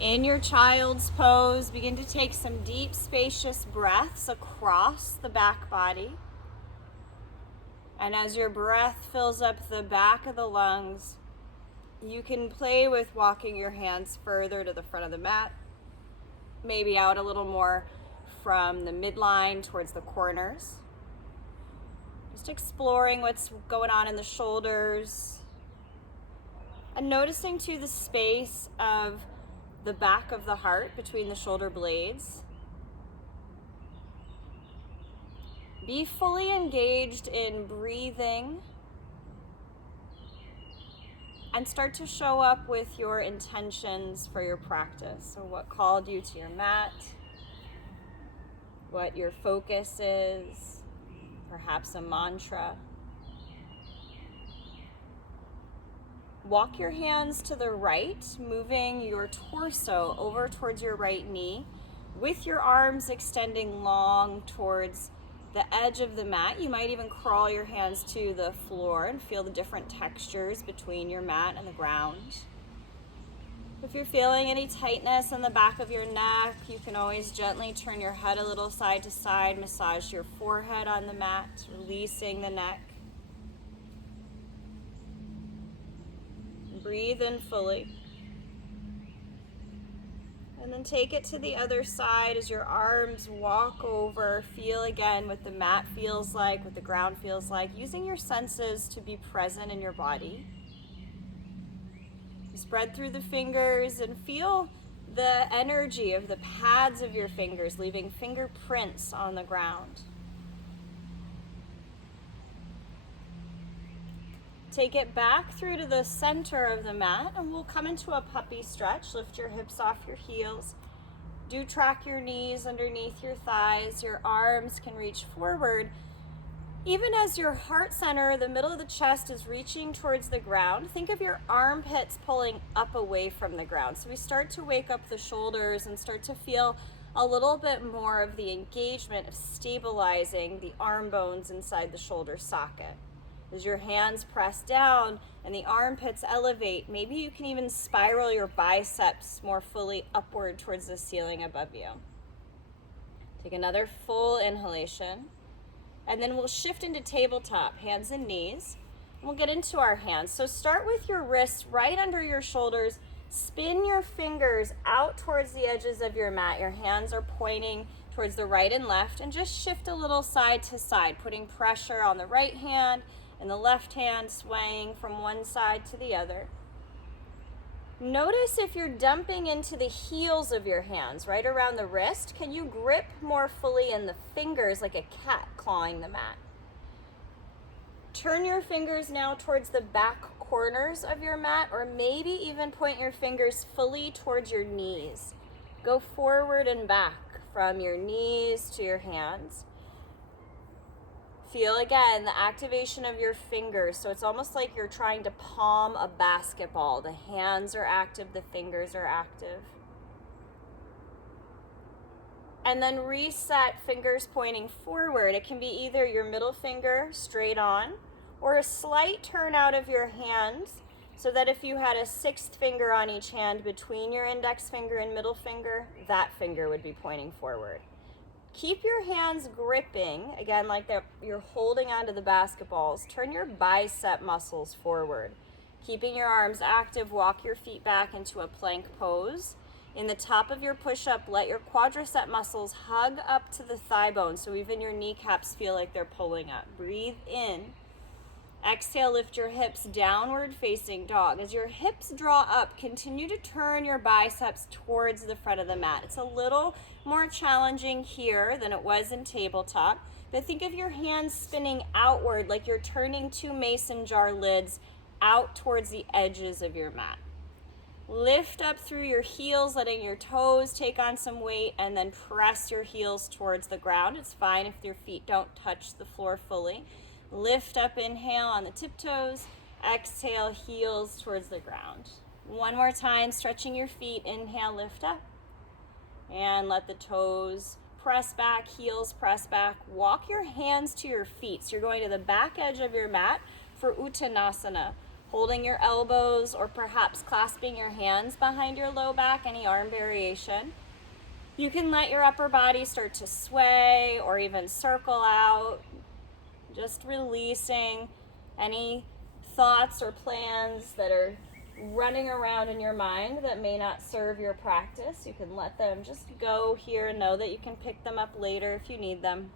In your child's pose, begin to take some deep, spacious breaths across the back body. And as your breath fills up the back of the lungs, you can play with walking your hands further to the front of the mat, maybe out a little more from the midline towards the corners. Just exploring what's going on in the shoulders and noticing too the space of the back of the heart between the shoulder blades. Be fully engaged in breathing and start to show up with your intentions for your practice. So what called you to your mat, what your focus is, perhaps a mantra. Walk your hands to the right, moving your torso over towards your right knee, with your arms extending long towards the edge of the mat. You might even crawl your hands to the floor and feel the different textures between your mat and the ground. If you're feeling any tightness in the back of your neck, you can always gently turn your head a little side to side, massage your forehead on the mat, releasing the neck. Breathe in fully. And then take it to the other side as your arms walk over. Feel again what the mat feels like, what the ground feels like, using your senses to be present in your body. Spread through the fingers and feel the energy of the pads of your fingers, leaving fingerprints on the ground. Take it back through to the center of the mat and we'll come into a puppy stretch. Lift your hips off your heels. Do track your knees underneath your thighs. Your arms can reach forward. Even as your heart center, the middle of the chest is reaching towards the ground, think of your armpits pulling up away from the ground. So we start to wake up the shoulders and start to feel a little bit more of the engagement of stabilizing the arm bones inside the shoulder socket. As your hands press down and the armpits elevate, maybe you can even spiral your biceps more fully upward towards the ceiling above you. Take another full inhalation, and then we'll shift into tabletop, hands and knees. And we'll get into our hands. So start with your wrists right under your shoulders. Spin your fingers out towards the edges of your mat. Your hands are pointing towards the right and left, and just shift a little side to side, putting pressure on the right hand and the left hand swaying from one side to the other. Notice if you're dumping into the heels of your hands, right around the wrist, can you grip more fully in the fingers like a cat clawing the mat? Turn your fingers now towards the back corners of your mat, or maybe even point your fingers fully towards your knees. Go forward and back from your knees to your hands. Feel again the activation of your fingers. So it's almost like you're trying to palm a basketball. The hands are active, the fingers are active. And then reset, fingers pointing forward. It can be either your middle finger straight on or a slight turn out of your hands, so that if you had a sixth finger on each hand between your index finger and middle finger, that finger would be pointing forward. Keep your hands gripping, again, like you're holding onto the basketballs. Turn your bicep muscles forward. Keeping your arms active, walk your feet back into a plank pose. In the top of your push-up, let your quadricep muscles hug up to the thigh bone, so even your kneecaps feel like they're pulling up. Breathe in. Exhale, lift your hips, downward facing dog. As your hips draw up, continue to turn your biceps towards the front of the mat. It's a little more challenging here than it was in tabletop, but think of your hands spinning outward like you're turning two mason jar lids out towards the edges of your mat. Lift up through your heels, letting your toes take on some weight, and then press your heels towards the ground. It's fine if your feet don't touch the floor fully. Lift up, inhale on the tiptoes. Exhale, heels towards the ground. One more time, stretching your feet. Inhale, lift up. And let the toes press back, heels press back. Walk your hands to your feet. So you're going to the back edge of your mat for Uttanasana. holding your elbows or perhaps clasping your hands behind your low back, any arm variation. You can let your upper body start to sway or even circle out, just releasing any thoughts or plans that are running around in your mind that may not serve your practice. You can let them just go here and know that you can pick them up later if you need them.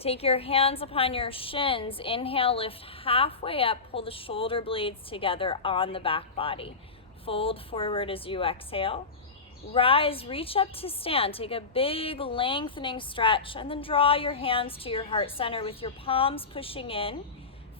Take your hands upon your shins. Inhale, lift halfway up, pull the shoulder blades together on the back body. Fold forward as you exhale. Rise, reach up to stand. Take a big lengthening stretch and then draw your hands to your heart center with your palms pushing in.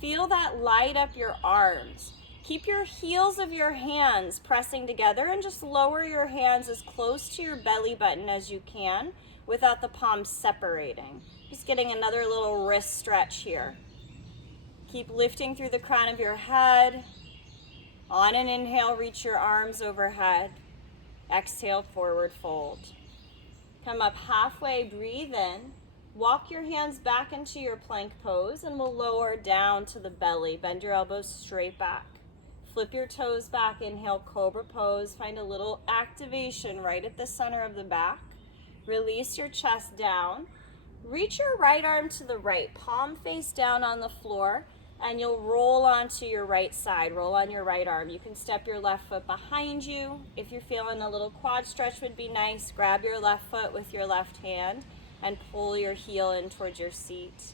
Feel that light up your arms. Keep your heels of your hands pressing together and just lower your hands as close to your belly button as you can without the palms separating. Just getting another little wrist stretch here. Keep lifting through the crown of your head. On an inhale, reach your arms overhead. Exhale, forward fold. Come up halfway, breathe in. Walk your hands back into your plank pose and we'll lower down to the belly. Bend your elbows straight back. Flip your toes back, inhale, cobra pose. Find a little activation right at the center of the back. Release your chest down. Reach your right arm to the right, palm face down on the floor, and you'll roll onto your right side. Roll on your right arm. You can step your left foot behind you. If you're feeling a little quad stretch would be nice, grab your left foot with your left hand and pull your heel in towards your seat.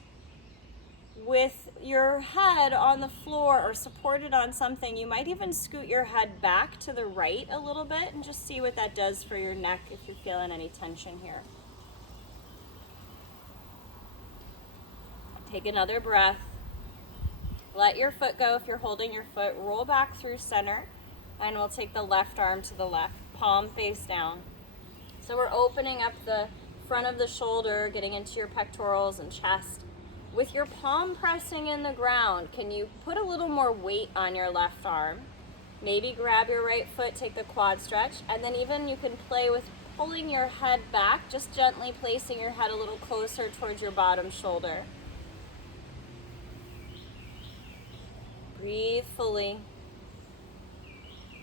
With your head on the floor or supported on something, you might even scoot your head back to the right a little bit and just see what that does for your neck if you're feeling any tension here. Take another breath. Let your foot go if you're holding your foot. Roll back through center, and we'll take the left arm to the left, palm face down. So we're opening up the front of the shoulder, getting into your pectorals and chest. With your palm pressing in the ground, can you put a little more weight on your left arm? Maybe grab your right foot, take the quad stretch, and then even you can play with pulling your head back, just gently placing your head a little closer towards your bottom shoulder. Breathe fully.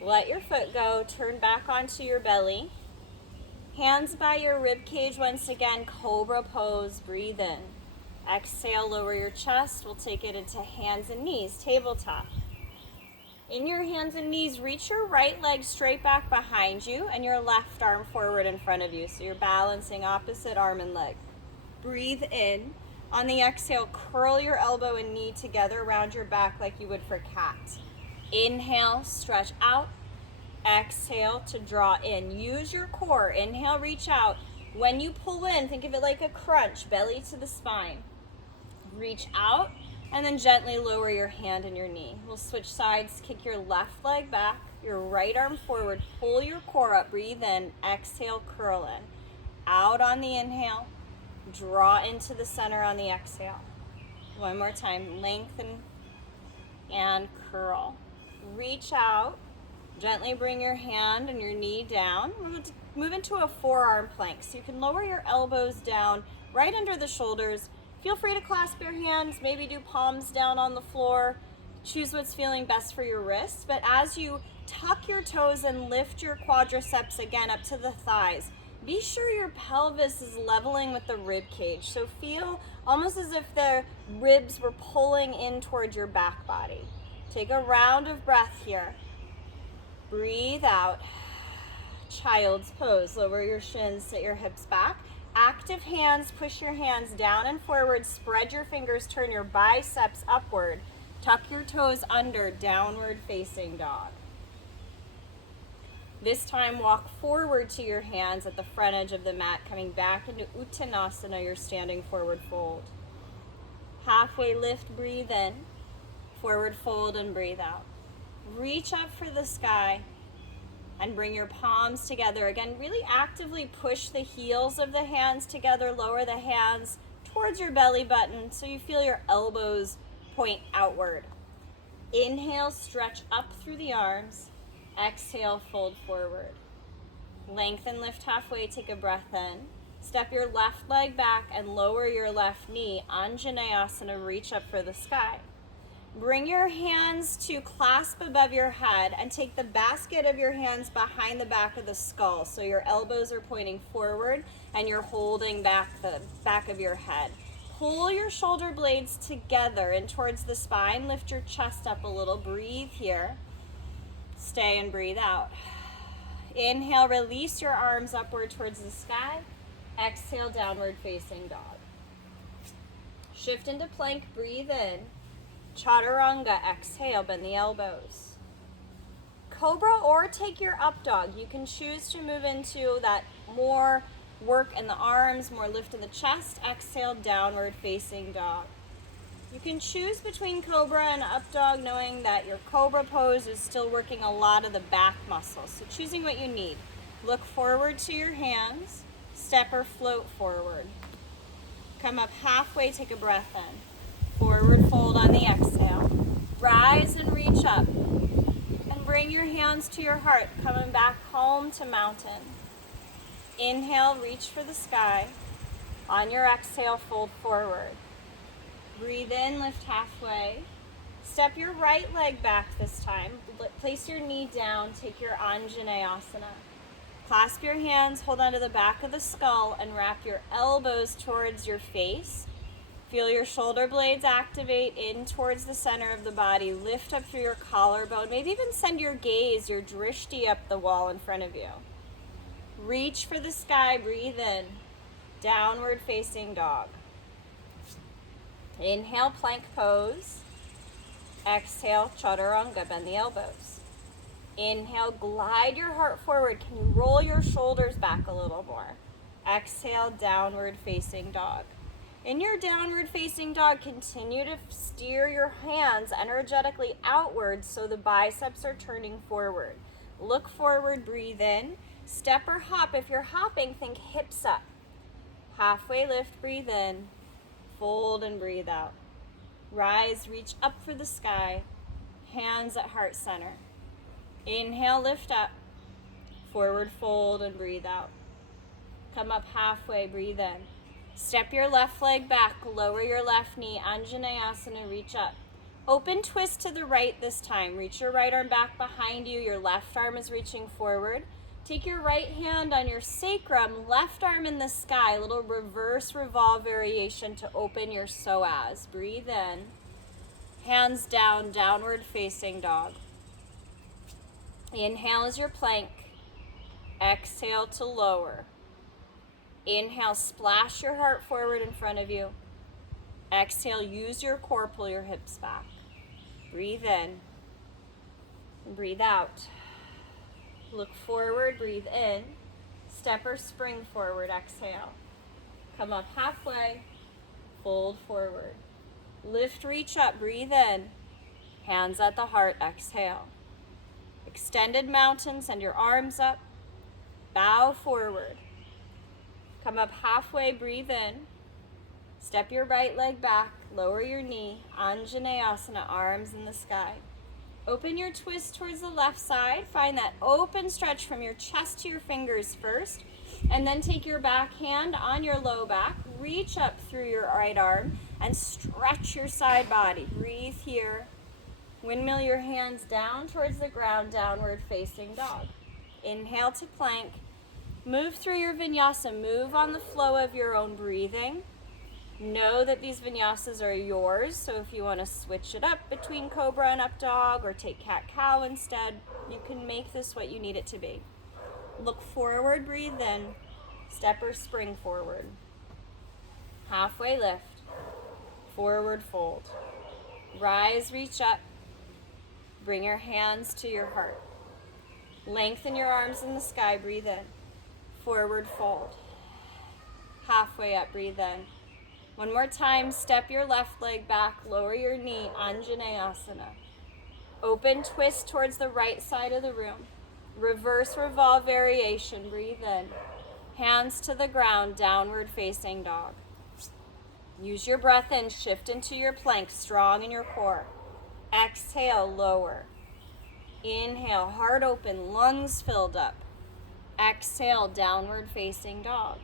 Let your foot go. Turn back onto your belly. Hands by your rib cage once again. Cobra pose. Breathe in. Exhale, lower your chest. We'll take it into hands and knees. Tabletop. In your hands and knees, reach your right leg straight back behind you and your left arm forward in front of you. So you're balancing opposite arm and leg. Breathe in. On the exhale, curl your elbow and knee together around your back like you would for cat. Inhale, stretch out. Exhale to draw in. Use your core. Inhale, reach out. When you pull in, think of it like a crunch, belly to the spine. Reach out and then gently lower your hand and your knee. We'll switch sides. Kick your left leg back, your right arm forward. Pull your core up. Breathe in. Exhale, curl in. Out on the inhale. Draw into the center on the exhale. One more time. Lengthen and curl. Reach out. Gently bring your hand and your knee down. We're going to move into a forearm plank. So you can lower your elbows down right under the shoulders. Feel free to clasp your hands. Maybe do palms down on the floor. Choose what's feeling best for your wrists. But as you tuck your toes and lift your quadriceps again up to the thighs, be sure your pelvis is leveling with the rib cage. So feel almost as if the ribs were pulling in towards your back body. Take a round of breath here. Breathe out. Child's pose. Lower your shins, sit your hips back. Active hands, push your hands down and forward. Spread your fingers, turn your biceps upward. Tuck your toes under, downward facing dog. This time, walk forward to your hands at the front edge of the mat, coming back into Uttanasana, your standing forward fold. Halfway lift, breathe in, forward fold and breathe out. Reach up for the sky and bring your palms together. Again, really actively push the heels of the hands together, lower the hands towards your belly button so you feel your elbows point outward. Inhale, stretch up through the arms. Exhale, fold forward. Lengthen, lift halfway, take a breath in. Step your left leg back and lower your left knee. Anjaneyasana, reach up for the sky. Bring your hands to clasp above your head and take the basket of your hands behind the back of the skull. So your elbows are pointing forward and you're holding back the back of your head. Pull your shoulder blades together and towards the spine. Lift your chest up a little. Breathe here. Stay and breathe out. Inhale, release your arms upward towards the sky. Exhale, downward facing dog. Shift into plank, breathe in. Chaturanga, exhale, bend the elbows. Cobra or take your up dog. You can choose to move into that more work in the arms, more lift in the chest. Exhale, downward facing dog. You can choose between cobra and up dog, knowing that your cobra pose is still working a lot of the back muscles. So choosing what you need. Look forward to your hands. Step or float forward. Come up halfway, take a breath in. Forward fold on the exhale. Rise and reach up. And bring your hands to your heart, coming back home to mountain. Inhale, reach for the sky. On your exhale, fold forward. Breathe in, lift halfway. Step your right leg back this time. Place your knee down, take your Anjaneyasana. Clasp your hands, hold onto the back of the skull, and wrap your elbows towards your face. Feel your shoulder blades activate in towards the center of the body. Lift up through your collarbone. Maybe even send your gaze, your drishti, up the wall in front of you. Reach for the sky, breathe in. Downward facing dog. Inhale, plank pose. Exhale, chaturanga, bend the elbows. Inhale, glide your heart forward. Can you roll your shoulders back a little more? Exhale, downward facing dog. In your downward facing dog, continue to steer your hands energetically outward so the biceps are turning forward. Look forward, breathe in. Step or hop. If you're hopping, think hips up. Halfway lift, breathe in. Fold and breathe out. Rise, reach up for the sky. Hands at heart center. Inhale, lift up. Forward fold and breathe out. Come up halfway, breathe in. Step your left leg back, lower your left knee, Anjaneyasana, reach up. Open twist to the right this time. Reach your right arm back behind you, your left arm is reaching forward. Take your right hand on your sacrum, left arm in the sky, a little reverse revolve variation to open your psoas. Breathe in. Hands down, downward facing dog. Inhale is your plank. Exhale to lower. Inhale, splash your heart forward in front of you. Exhale, use your core, pull your hips back. Breathe in. Breathe out. Look forward, breathe in. Step or spring forward, exhale. Come up halfway, fold forward. Lift, reach up, breathe in. Hands at the heart, exhale. Extended mountain, send your arms up. Bow forward. Come up halfway, breathe in. Step your right leg back, lower your knee, Anjaneyasana, arms in the sky. Open your twist towards the left side. Find that open stretch from your chest to your fingers first, and then take your back hand on your low back, reach up through your right arm, and stretch your side body. Breathe here. Windmill your hands down towards the ground, downward facing dog. Inhale to plank. Move through your vinyasa. Move on the flow of your own breathing. Know that these vinyasas are yours, so if you want to switch it up between cobra and up dog or take cat-cow instead, you can make this what you need it to be. Look forward, breathe in. Step or spring forward. Halfway lift. Forward fold. Rise, reach up. Bring your hands to your heart. Lengthen your arms in the sky, breathe in. Forward fold. Halfway up, breathe in. One more time, step your left leg back, lower your knee, Anjaneyasana. Open twist towards the right side of the room. Reverse revolve variation, breathe in. Hands to the ground, downward facing dog. Use your breath in, shift into your plank, strong in your core. Exhale, lower. Inhale, heart open, lungs filled up. Exhale, downward facing dog.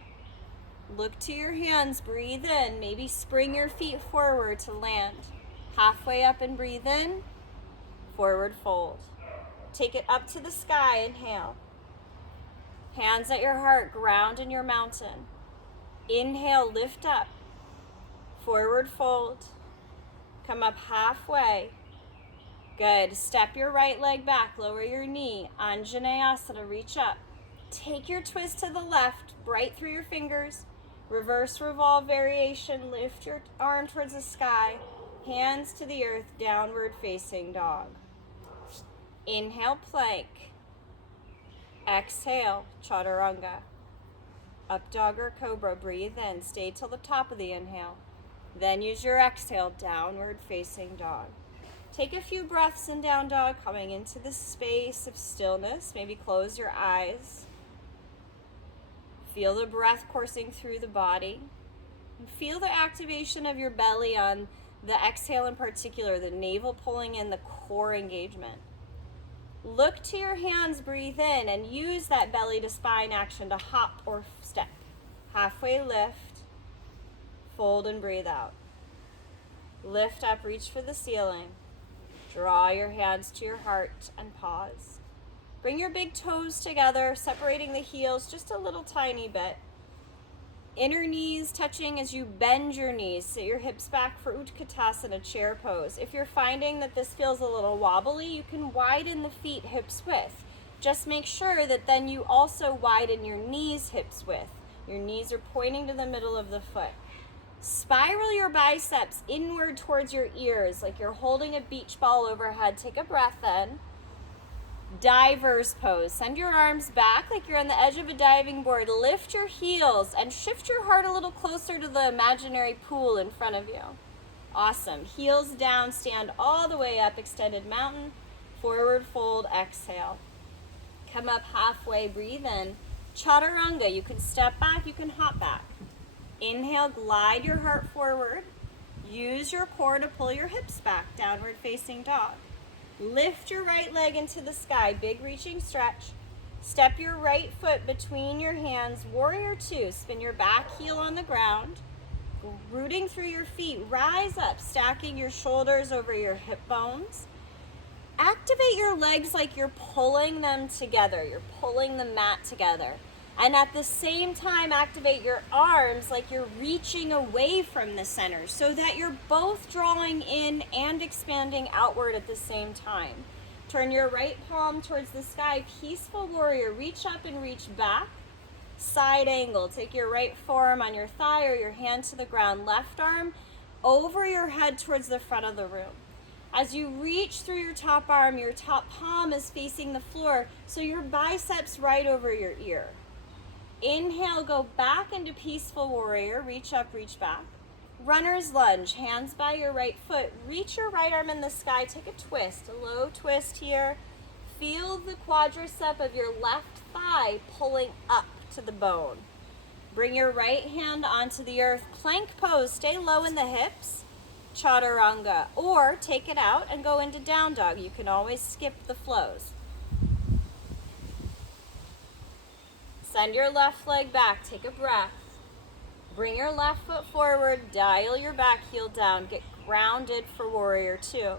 Look to your hands, breathe in, maybe spring your feet forward to land. Halfway up and breathe in, forward fold. Take it up to the sky, inhale. Hands at your heart, ground in your mountain. Inhale, lift up, forward fold. Come up halfway. Good. Step your right leg back, lower your knee. Anjaneyasana, reach up. Take your twist to the left, right through your fingers. Reverse revolve variation, lift your arm towards the sky. Hands to the earth, downward facing dog. Inhale, plank. Exhale, chaturanga. Up dog or cobra, breathe in. Stay till the top of the inhale. Then use your exhale, downward facing dog. Take a few breaths in down dog, coming into the space of stillness. Maybe close your eyes. Feel the breath coursing through the body. Feel the activation of your belly on the exhale in particular, the navel pulling in, the core engagement. Look to your hands, breathe in, and use that belly to spine action to hop or step. Halfway lift, fold and breathe out. Lift up, reach for the ceiling. Draw your hands to your heart and pause. Bring your big toes together, separating the heels just a little tiny bit. Inner knees touching as you bend your knees. Sit your hips back for Utkatasana, chair pose. If you're finding that this feels a little wobbly, you can widen the feet hips width. Just make sure that then you also widen your knees hips width. Your knees are pointing to the middle of the foot. Spiral your biceps inward towards your ears like you're holding a beach ball overhead. Take a breath in. Diver's pose. Send your arms back like you're on the edge of a diving board. Lift your heels and shift your heart a little closer to the imaginary pool in front of you. Awesome. Heels down, stand all the way up, extended mountain. Forward fold, exhale. Come up halfway, breathe in. Chaturanga. You can step back, you can hop back. Inhale, glide your heart forward. Use your core to pull your hips back, downward facing dog. Lift your right leg into the sky, big reaching stretch. Step your right foot between your hands, warrior two. Spin your back heel on the ground. Rooting through your feet, rise up, stacking your shoulders over your hip bones. Activate your legs like you're pulling them together. You're pulling the mat together. And at the same time, activate your arms like you're reaching away from the center so that you're both drawing in and expanding outward at the same time. Turn your right palm towards the sky, peaceful warrior. Reach up and reach back. Side angle. Take your right forearm on your thigh or your hand to the ground. Left arm over your head towards the front of the room. As you reach through your top arm, your top palm is facing the floor, so your biceps right over your ear. Inhale, go back into peaceful warrior. Reach up, reach back. Runner's lunge, hands by your right foot. Reach your right arm in the sky. Take a twist, a low twist here. Feel the quadricep of your left thigh pulling up to the bone. Bring your right hand onto the earth. Plank pose, stay low in the hips. Chaturanga, or take it out and go into down dog. You can always skip the flows. Send your left leg back, take a breath. Bring your left foot forward, dial your back heel down, get grounded for warrior two.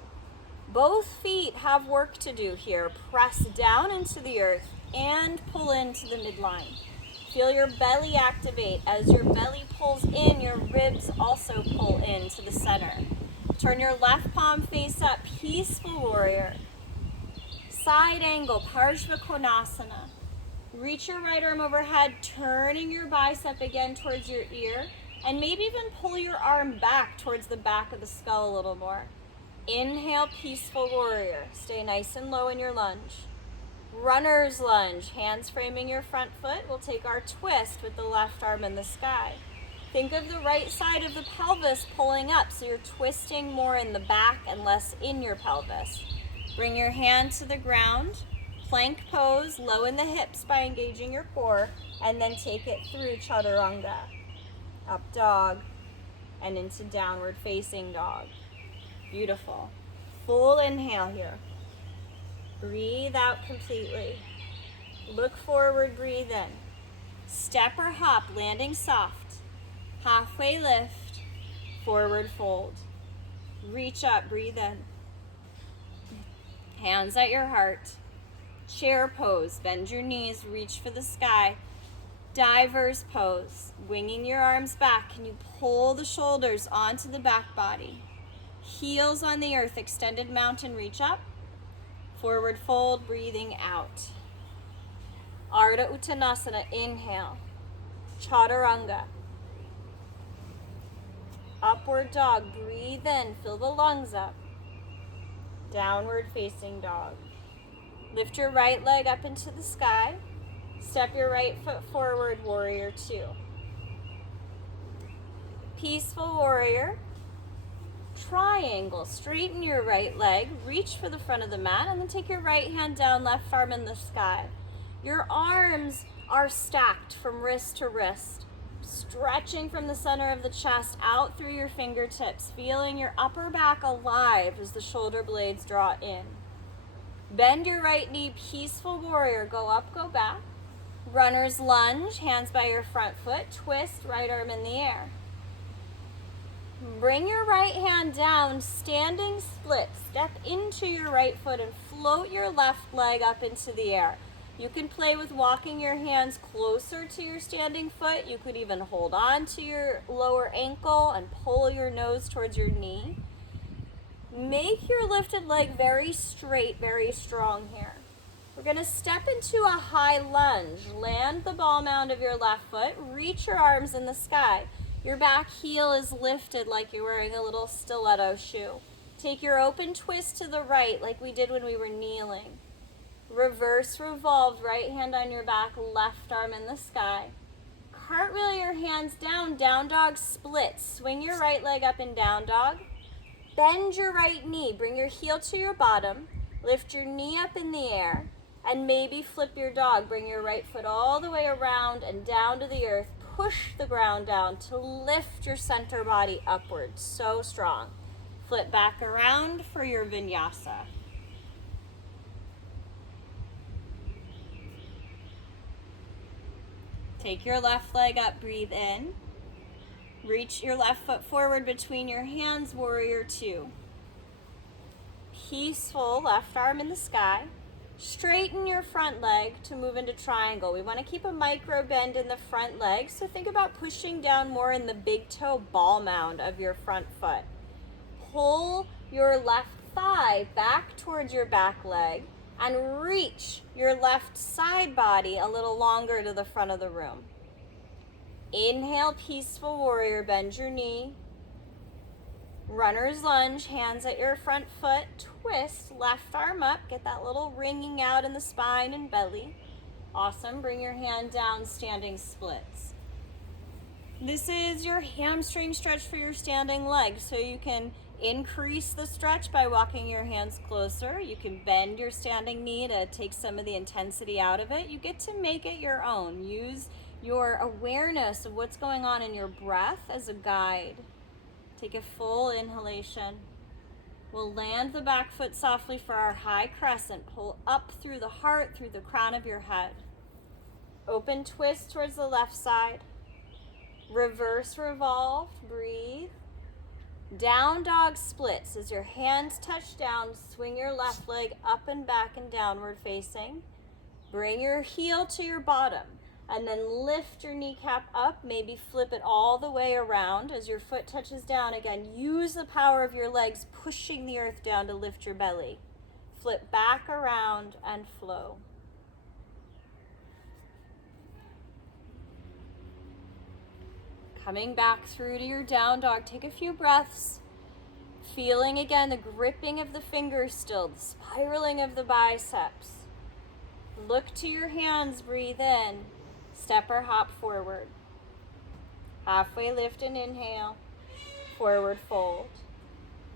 Both feet have work to do here. Press down into the earth and pull into the midline. Feel your belly activate. As your belly pulls in, your ribs also pull into the center. Turn your left palm face up, peaceful warrior. Side angle, Parshva Konasana. Reach your right arm overhead, turning your bicep again towards your ear, and maybe even pull your arm back towards the back of the skull a little more. Inhale, peaceful warrior. Stay nice and low in your lunge. Runner's lunge, hands framing your front foot. We'll take our twist with the left arm in the sky. Think of the right side of the pelvis pulling up, so you're twisting more in the back and less in your pelvis. Bring your hand to the ground. Plank pose, low in the hips by engaging your core, and then take it through chaturanga. Up dog, and into downward facing dog. Beautiful. Full inhale here. Breathe out completely. Look forward, breathe in. Step or hop, landing soft. Halfway lift, forward fold. Reach up, breathe in. Hands at your heart. Chair pose, bend your knees, reach for the sky. Diver's pose, winging your arms back. Can you pull the shoulders onto the back body? Heels on the earth, extended mountain, reach up. Forward fold, breathing out. Ardha Uttanasana, inhale. Chaturanga. Upward dog, breathe in, fill the lungs up. Downward facing dog. Lift your right leg up into the sky. Step your right foot forward, warrior two. Peaceful warrior. Triangle, straighten your right leg, reach for the front of the mat, and then take your right hand down, left arm in the sky. Your arms are stacked from wrist to wrist, stretching from the center of the chest out through your fingertips, feeling your upper back alive as the shoulder blades draw in. Bend your right knee, peaceful warrior, go up, go back. Runner's lunge, hands by your front foot, twist, right arm in the air. Bring your right hand down, standing split. Step into your right foot and float your left leg up into the air. You can play with walking your hands closer to your standing foot. You could even hold on to your lower ankle and pull your nose towards your knee. Make your lifted leg very straight, very strong here. We're going to step into a high lunge. Land the ball mound of your left foot. Reach your arms in the sky. Your back heel is lifted like you're wearing a little stiletto shoe. Take your open twist to the right like we did when we were kneeling. Reverse revolved, right hand on your back, left arm in the sky. Cartwheel your hands down, down dog split. Swing your right leg up in down dog. Bend your right knee, bring your heel to your bottom. Lift your knee up in the air. And maybe flip your dog. Bring your right foot all the way around and down to the earth. Push the ground down to lift your center body upward. So strong. Flip back around for your vinyasa. Take your left leg up, breathe in. Reach your left foot forward between your hands, warrior two. Peaceful left arm in the sky. Straighten your front leg to move into triangle. We want to keep a micro bend in the front leg, so think about pushing down more in the big toe ball mound of your front foot. Pull your left thigh back towards your back leg and reach your left side body a little longer to the front of the room. Inhale, peaceful warrior, bend your knee. Runner's lunge, hands at your front foot, twist, left arm up, get that little ringing out in the spine and belly. Awesome, bring your hand down, standing splits. This is your hamstring stretch for your standing leg, so you can increase the stretch by walking your hands closer. You can bend your standing knee to take some of the intensity out of it. You get to make it your own. Use your awareness of what's going on in your breath as a guide. Take a full inhalation. We'll land the back foot softly for our high crescent. Pull up through the heart, through the crown of your head. Open twist towards the left side. Reverse revolve, breathe. Down dog splits. As your hands touch down, swing your left leg up and back and downward facing. Bring your heel to your bottom. And then lift your kneecap up, maybe flip it all the way around as your foot touches down. Again, use the power of your legs pushing the earth down to lift your belly. Flip back around and flow. Coming back through to your down dog, take a few breaths. Feeling again the gripping of the fingers still, the spiraling of the biceps. Look to your hands, breathe in. Step or hop forward. Halfway lift and inhale. Forward fold.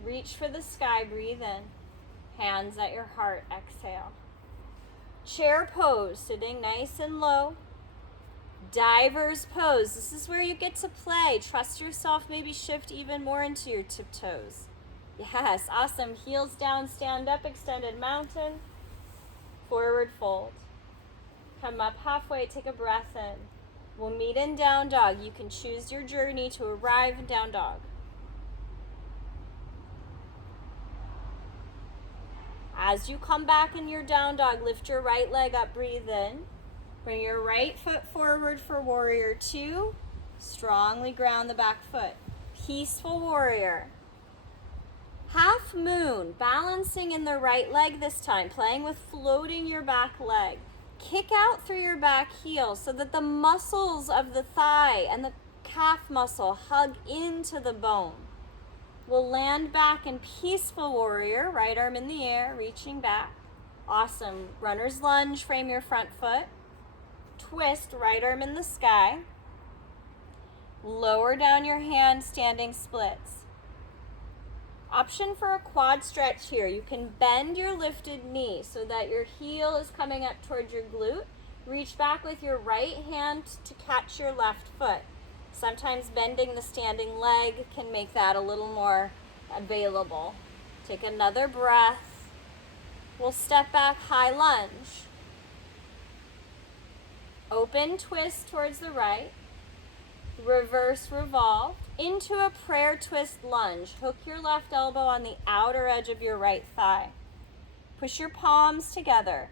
Reach for the sky, breathe in. Hands at your heart, exhale. Chair pose, sitting nice and low. Diver's pose, this is where you get to play. Trust yourself, maybe shift even more into your tiptoes. Yes, awesome. Heels down, stand up, extended mountain. Forward fold. Come up halfway, take a breath in. We'll meet in down dog. You can choose your journey to arrive in down dog. As you come back in your down dog, lift your right leg up, breathe in. Bring your right foot forward for warrior 2. Strongly ground the back foot. Peaceful warrior. Half moon, balancing in the right leg this time, playing with floating your back leg. Kick out through your back heel so that the muscles of the thigh and the calf muscle hug into the bone. We'll land back in peaceful warrior, right arm in the air, reaching back. Awesome. Runner's lunge, frame your front foot. Twist, right arm in the sky. Lower down your hand, standing splits. Option for a quad stretch here. You can bend your lifted knee so that your heel is coming up towards your glute. Reach back with your right hand to catch your left foot. Sometimes bending the standing leg can make that a little more available. Take another breath. We'll step back, high lunge. Open twist towards the right. Reverse revolve into a prayer twist lunge. Hook your left elbow on the outer edge of your right thigh. Push your palms together.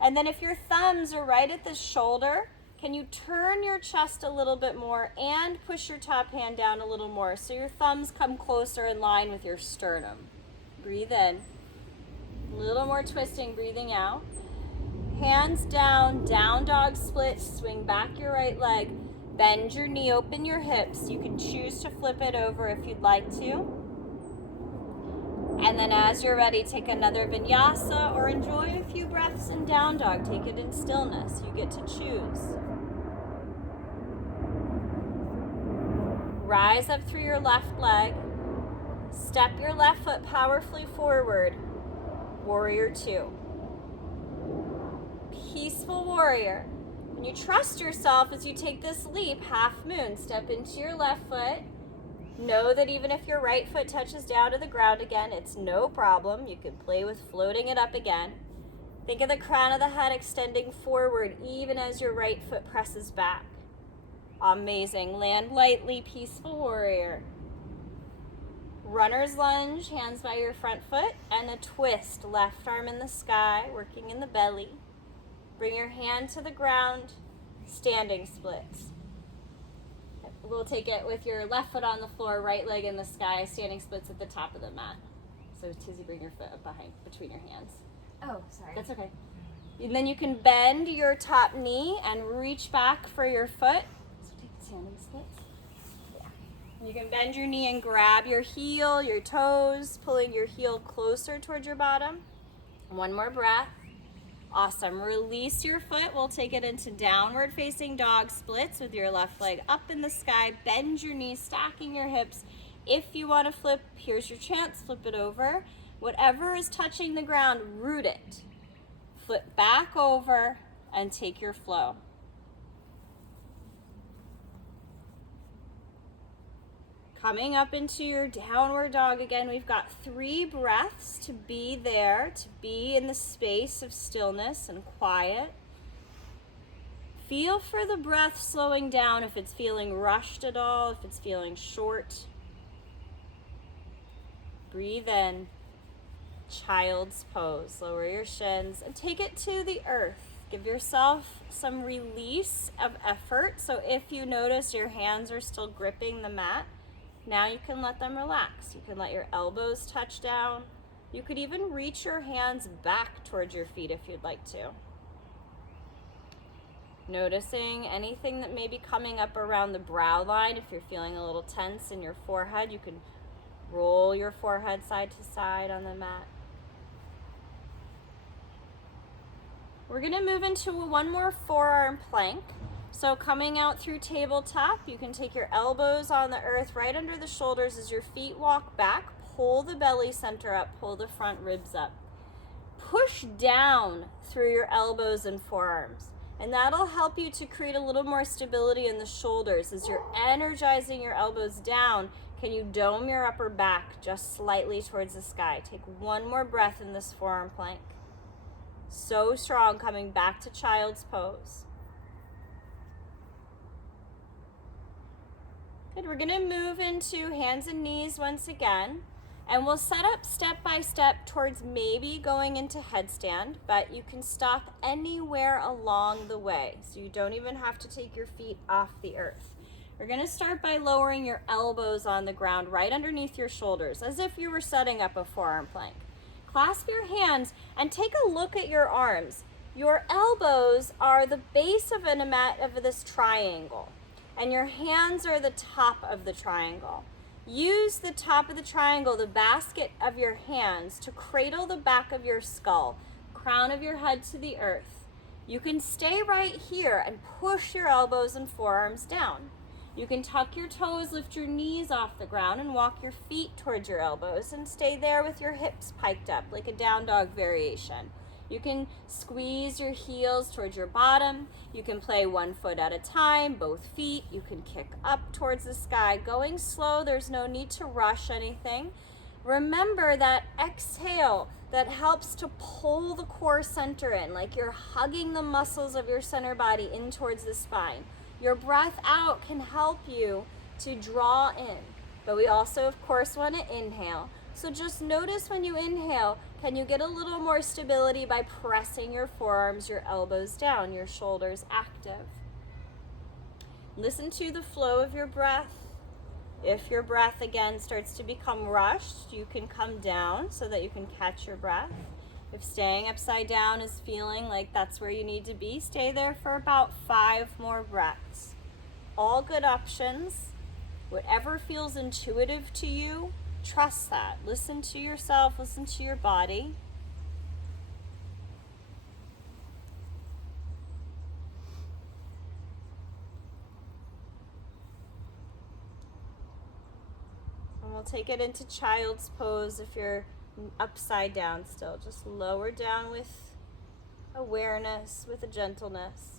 And then if your thumbs are right at the shoulder, can you turn your chest a little bit more and push your top hand down a little more so your thumbs come closer in line with your sternum. Breathe in. A little more twisting, breathing out. Hands down, down dog split, swing back your right leg. Bend your knee, open your hips. You can choose to flip it over if you'd like to. And then as you're ready, take another vinyasa or enjoy a few breaths in down dog. Take it in stillness. You get to choose. Rise up through your left leg. Step your left foot powerfully forward. Warrior 2. Peaceful warrior. When you trust yourself as you take this leap, half moon, step into your left foot. Know that even if your right foot touches down to the ground again, it's no problem. You can play with floating it up again. Think of the crown of the head extending forward even as your right foot presses back. Amazing. Land lightly, peaceful warrior. Runner's lunge, hands by your front foot, and a twist, left arm in the sky, working in the belly. Bring your hand to the ground, standing splits. We'll take it with your left foot on the floor, right leg in the sky, standing splits at the top of the mat. So Tizi, bring your foot up between your hands. Oh, sorry. That's okay. And then you can bend your top knee and reach back for your foot. So take the standing splits. Yeah. You can bend your knee and grab your heel, your toes, pulling your heel closer towards your bottom. One more breath. Awesome. Release your foot. We'll take it into downward facing dog splits with your left leg up in the sky. Bend your knees, stacking your hips. If you want to flip, here's your chance. Flip it over. Whatever is touching the ground, root it. Flip back over and take your flow. Coming up into your downward dog again, we've got 3 breaths to be there, to be in the space of stillness and quiet. Feel for the breath slowing down if it's feeling rushed at all, if it's feeling short. Breathe in, child's pose. Lower your shins and take it to the earth. Give yourself some release of effort. So if you notice your hands are still gripping the mat, now you can let them relax. You can let your elbows touch down. You could even reach your hands back towards your feet if you'd like to. Noticing anything that may be coming up around the brow line. If you're feeling a little tense in your forehead, you can roll your forehead side to side on the mat. We're going to move into one more forearm plank. So coming out through tabletop, you can take your elbows on the earth right under the shoulders as your feet walk back. Pull the belly center up, pull the front ribs up. Push down through your elbows and forearms. And that'll help you to create a little more stability in the shoulders. As you're energizing your elbows down, can you dome your upper back just slightly towards the sky? Take one more breath in this forearm plank. So strong, coming back to child's pose. Good, we're gonna move into hands and knees once again. And we'll set up step by step towards maybe going into headstand, but you can stop anywhere along the way. So you don't even have to take your feet off the earth. We're gonna start by lowering your elbows on the ground right underneath your shoulders, as if you were setting up a forearm plank. Clasp your hands and take a look at your arms. Your elbows are the base of this triangle, and your hands are the top of the triangle. Use the top of the triangle, the basket of your hands, to cradle the back of your skull, crown of your head to the earth. You can stay right here and push your elbows and forearms down. You can tuck your toes, lift your knees off the ground, and walk your feet towards your elbows and stay there with your hips piked up like a down dog variation. You can squeeze your heels towards your bottom. You can play one foot at a time, both feet. You can kick up towards the sky. Going slow, there's no need to rush anything. Remember that exhale that helps to pull the core center in, like you're hugging the muscles of your center body in towards the spine. Your breath out can help you to draw in, but we also, of course, want to inhale. So just notice when you inhale, can you get a little more stability by pressing your forearms, your elbows down, your shoulders active. Listen to the flow of your breath. If your breath again starts to become rushed, you can come down so that you can catch your breath. If staying upside down is feeling like that's where you need to be, stay there for about 5 more breaths. All good options. Whatever feels intuitive to you, trust that. Listen to yourself, listen to your body. And we'll take it into child's pose if you're upside down still. Just lower down with awareness, with a gentleness.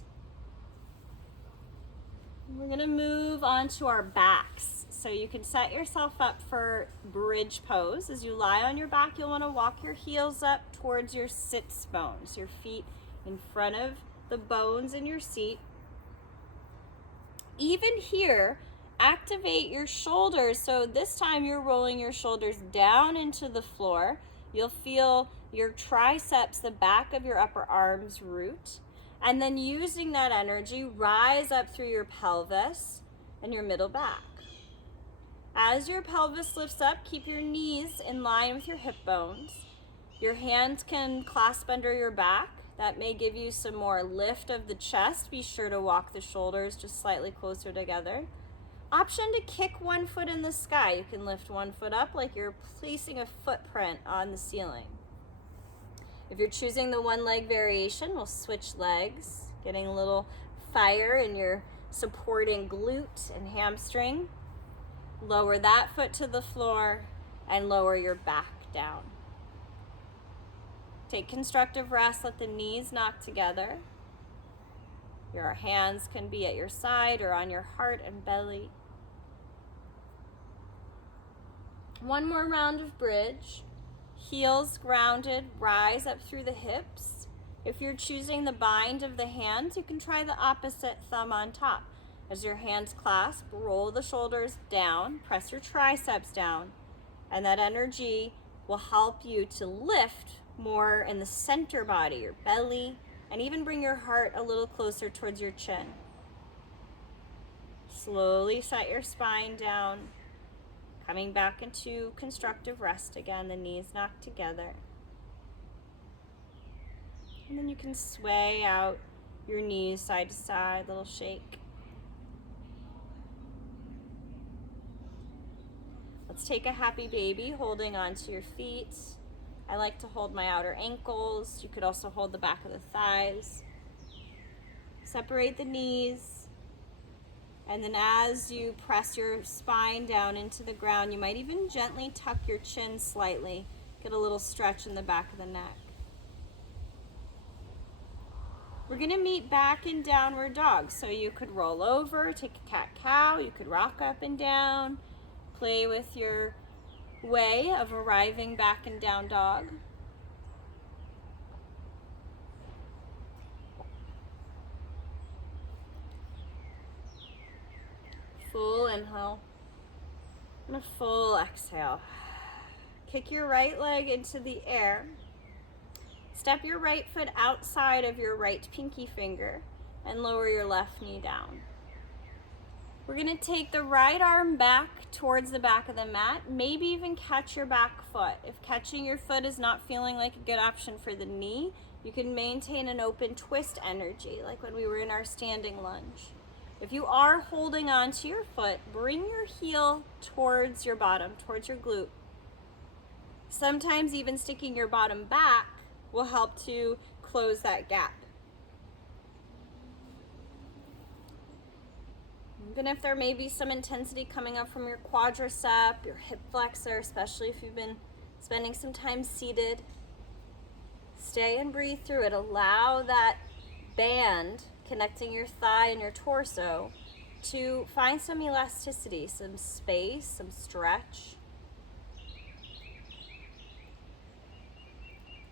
We're going to move on to our backs. So you can set yourself up for bridge pose. As you lie on your back, you'll want to walk your heels up towards your sits bones, your feet in front of the bones in your seat. Even here, activate your shoulders. So this time you're rolling your shoulders down into the floor. You'll feel your triceps, the back of your upper arms root. And then using that energy, rise up through your pelvis and your middle back. As your pelvis lifts up, keep your knees in line with your hip bones. Your hands can clasp under your back. That may give you some more lift of the chest. Be sure to walk the shoulders just slightly closer together. Option to kick one foot in the sky. You can lift one foot up like you're placing a footprint on the ceiling. If you're choosing the one leg variation, we'll switch legs, getting a little fire in your supporting glute and hamstring. Lower that foot to the floor and lower your back down. Take constructive rest, let the knees knock together. Your hands can be at your side or on your heart and belly. One more round of bridge. Heels grounded, rise up through the hips. If you're choosing the bind of the hands, you can try the opposite thumb on top. As your hands clasp, roll the shoulders down, press your triceps down, and that energy will help you to lift more in the center body, your belly, and even bring your heart a little closer towards your chin. Slowly set your spine down. Coming back into constructive rest again, the knees knock together. And then you can sway out your knees side to side, little shake. Let's take a happy baby, holding onto your feet. I like to hold my outer ankles. You could also hold the back of the thighs. Separate the knees. And then as you press your spine down into the ground, you might even gently tuck your chin slightly. Get a little stretch in the back of the neck. We're going to meet back in downward dog. So you could roll over, take a cat-cow. You could rock up and down. Play with your way of arriving back in down dog. Full inhale and a full exhale. Kick your right leg into the air. Step your right foot outside of your right pinky finger and lower your left knee down. We're going to take the right arm back towards the back of the mat, maybe even catch your back foot. If catching your foot is not feeling like a good option for the knee, you can maintain an open twist energy, like when we were in our standing lunge. If you are holding on to your foot, bring your heel towards your bottom, towards your glute. Sometimes even sticking your bottom back will help to close that gap. Even if there may be some intensity coming up from your quadricep, your hip flexor, especially if you've been spending some time seated, stay and breathe through it. Allow that band connecting your thigh and your torso to find some elasticity, some space, some stretch.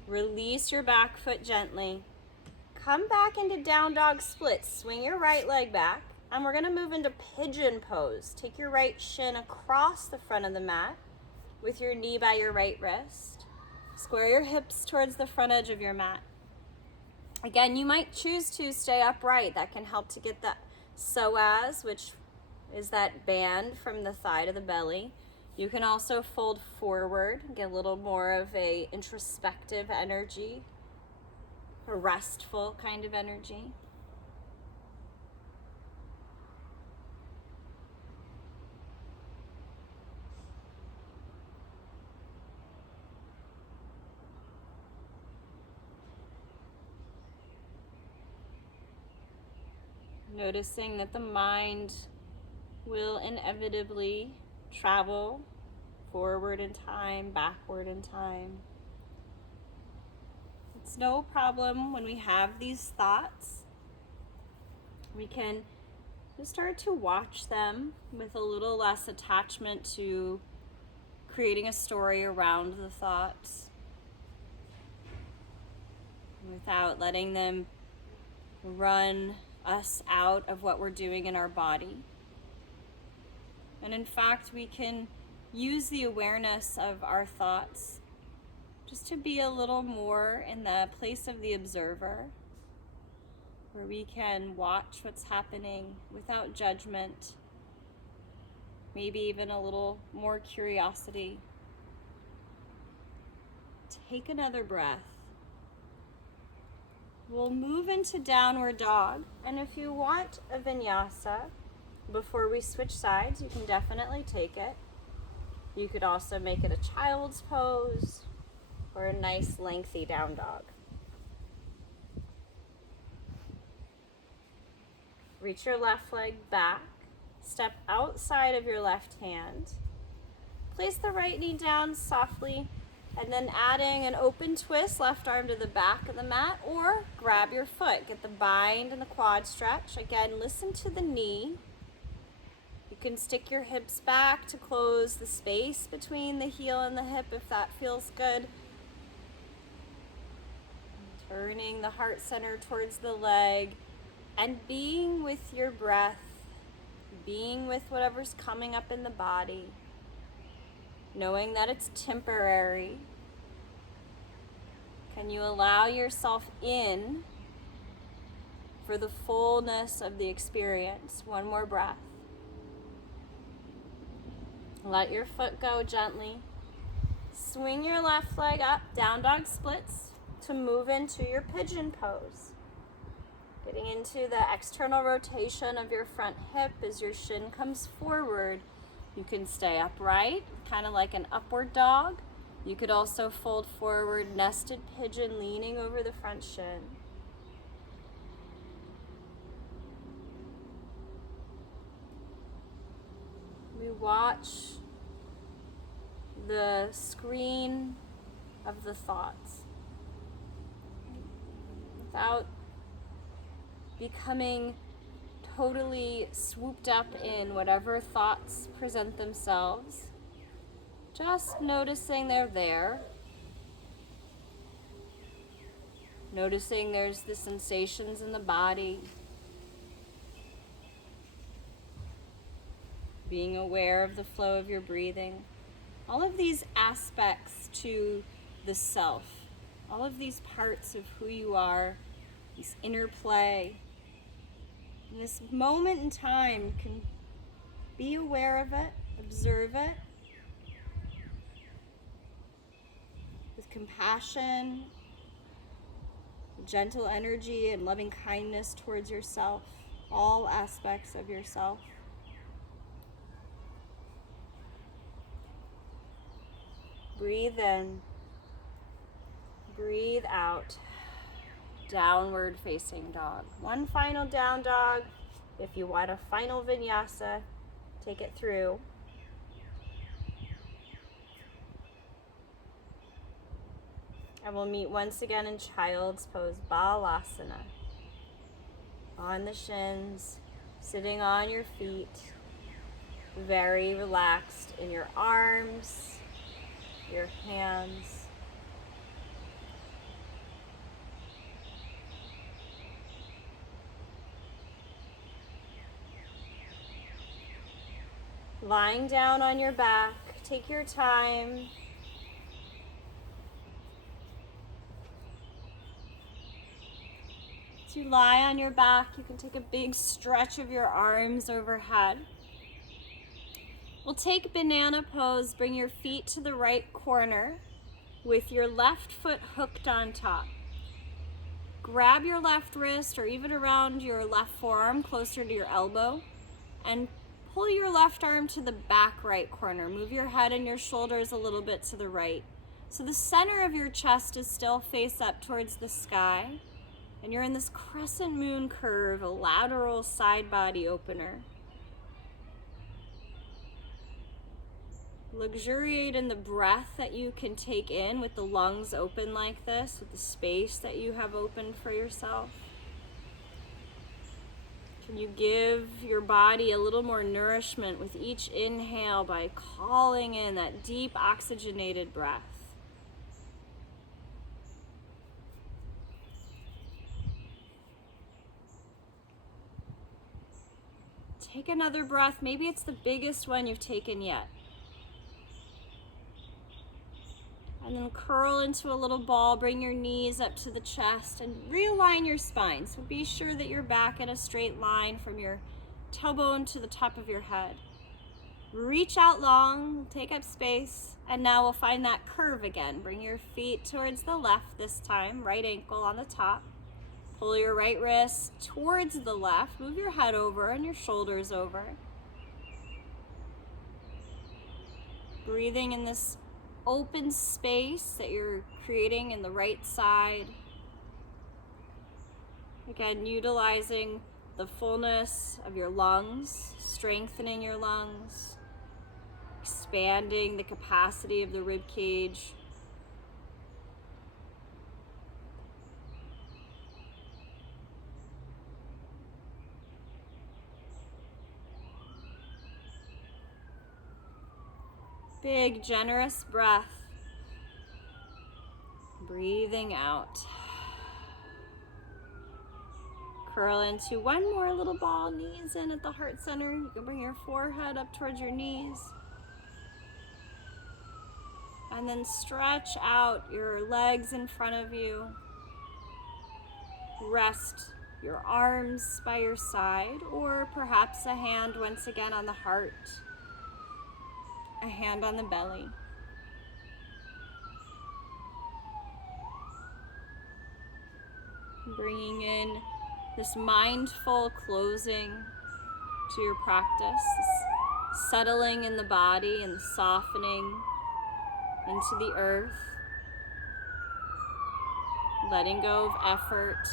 Release your back foot gently. Come back into down dog splits. Swing your right leg back. And we're going to move into pigeon pose. Take your right shin across the front of the mat with your knee by your right wrist. Square your hips towards the front edge of your mat. Again, you might choose to stay upright. That can help to get that psoas, which is that band from the thigh to the belly. You can also fold forward, get a little more of a introspective energy, a restful kind of energy. Noticing that the mind will inevitably travel forward in time, backward in time. It's no problem when we have these thoughts. We can just start to watch them with a little less attachment to creating a story around the thoughts, without letting them run us out of what we're doing in our body. And in fact, we can use the awareness of our thoughts just to be a little more in the place of the observer, where we can watch what's happening without judgment, maybe even a little more curiosity. Take another breath. We'll move into downward dog, and if you want a vinyasa before we switch sides, you can definitely take it. You could also make it a child's pose or a nice lengthy down dog. Reach your left leg back, step outside of your left hand, place the right knee down softly, and then adding an open twist, left arm to the back of the mat, or grab your foot. Get the bind and the quad stretch. Again, listen to the knee. You can stick your hips back to close the space between the heel and the hip if that feels good. Turning the heart center towards the leg and being with your breath, being with whatever's coming up in the body, knowing that it's temporary. Can you allow yourself in for the fullness of the experience? One more breath. Let your foot go gently. Swing your left leg up, down dog splits, to move into your pigeon pose. Getting into the external rotation of your front hip as your shin comes forward. You can stay upright, kind of like an upward dog. You could also fold forward, nested pigeon, leaning over the front shin. We watch the screen of the thoughts without becoming totally swooped up in whatever thoughts present themselves. Just noticing they're there. Noticing there's the sensations in the body. Being aware of the flow of your breathing. All of these aspects to the self, all of these parts of who you are, this interplay. In this moment in time, can be aware of it, observe it with compassion, gentle energy, and loving kindness towards yourself, all aspects of yourself. Breathe in, breathe out. Downward facing dog. One final down dog. If you want a final vinyasa, take it through. And we'll meet once again in child's pose, Balasana. On the shins, sitting on your feet, very relaxed in your arms, your hands. Lying down on your back, take your time. As you lie on your back, you can take a big stretch of your arms overhead. We'll take banana pose, bring your feet to the right corner with your left foot hooked on top. Grab your left wrist or even around your left forearm closer to your elbow and pull your left arm to the back right corner. Move your head and your shoulders a little bit to the right. So the center of your chest is still face up towards the sky. And you're in this crescent moon curve, a lateral side body opener. Luxuriate in the breath that you can take in with the lungs open like this, with the space that you have opened for yourself. Can you give your body a little more nourishment with each inhale by calling in that deep oxygenated breath? Take another breath. Maybe it's the biggest one you've taken yet. And then curl into a little ball, bring your knees up to the chest and realign your spine. So be sure that you're back in a straight line from your tailbone to the top of your head. Reach out long, take up space, and now we'll find that curve again. Bring your feet towards the left this time, right ankle on the top. Pull your right wrist towards the left, move your head over and your shoulders over. Breathing in this open space that you're creating in the right side. Again, utilizing the fullness of your lungs, strengthening your lungs, expanding the capacity of the rib cage. Big, generous breath. Breathing out. Curl into one more little ball, knees in at the heart center. You can bring your forehead up towards your knees. And then stretch out your legs in front of you. Rest your arms by your side, or perhaps a hand once again on the heart. A hand on the belly. Bringing in this mindful closing to your practice, this settling in the body and softening into the earth, letting go of effort.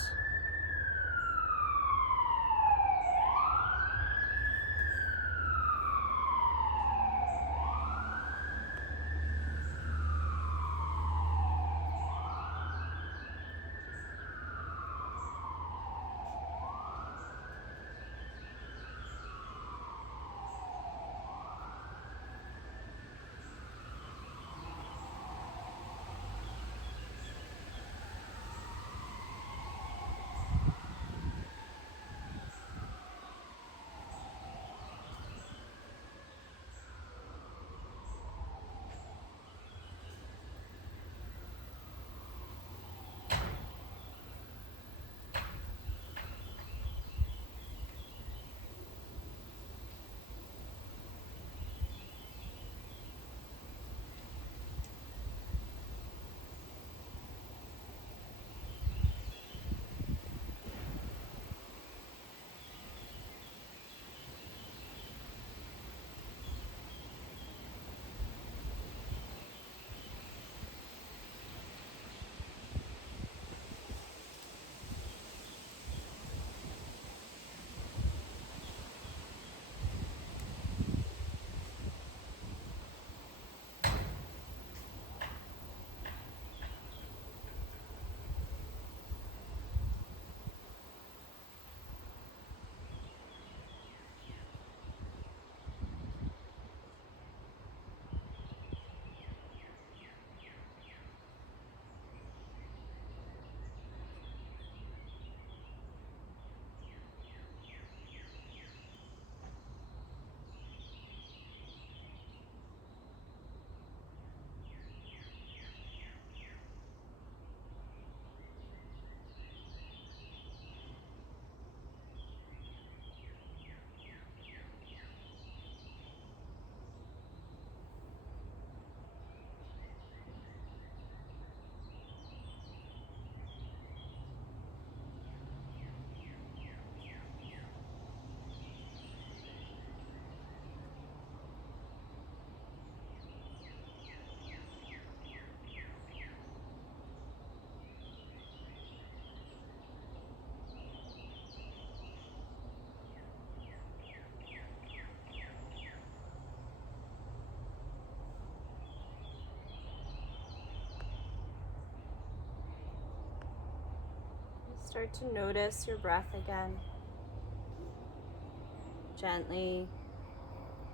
Start to notice your breath again. Gently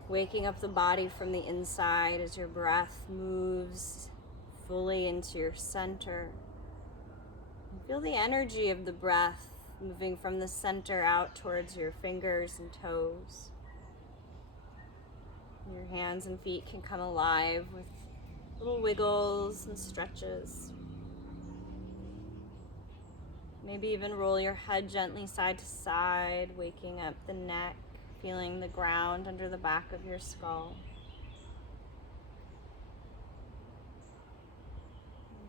waking up the body from the inside as your breath moves fully into your center. Feel the energy of the breath moving from the center out towards your fingers and toes. Your hands and feet can come alive with little wiggles and stretches. Maybe even roll your head gently side to side, waking up the neck, feeling the ground under the back of your skull.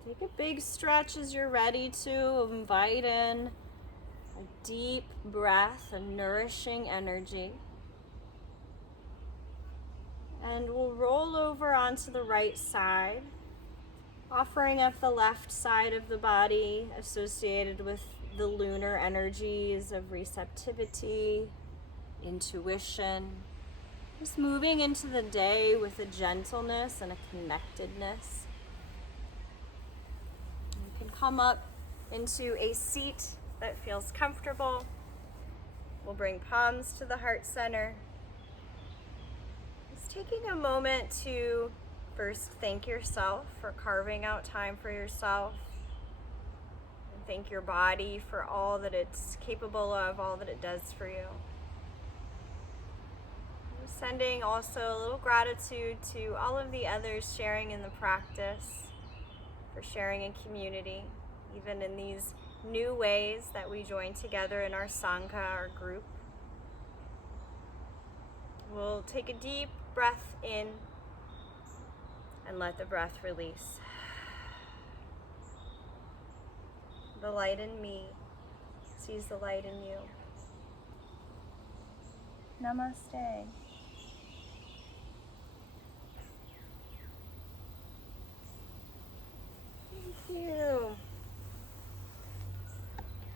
Take a big stretch as you're ready to. Invite in a deep breath of nourishing energy. And we'll roll over onto the right side, offering up the left side of the body associated with the lunar energies of receptivity, intuition, just moving into the day with a gentleness and a connectedness. You can come up into a seat that feels comfortable. We'll bring palms to the heart center. Just taking a moment to first thank yourself for carving out time for yourself. And thank your body for all that it's capable of, all that it does for you. Sending also a little gratitude to all of the others sharing in the practice, for sharing in community, even in these new ways that we join together in our Sangha, our group. We'll take a deep breath in and let the breath release. The light in me sees the light in you. Namaste.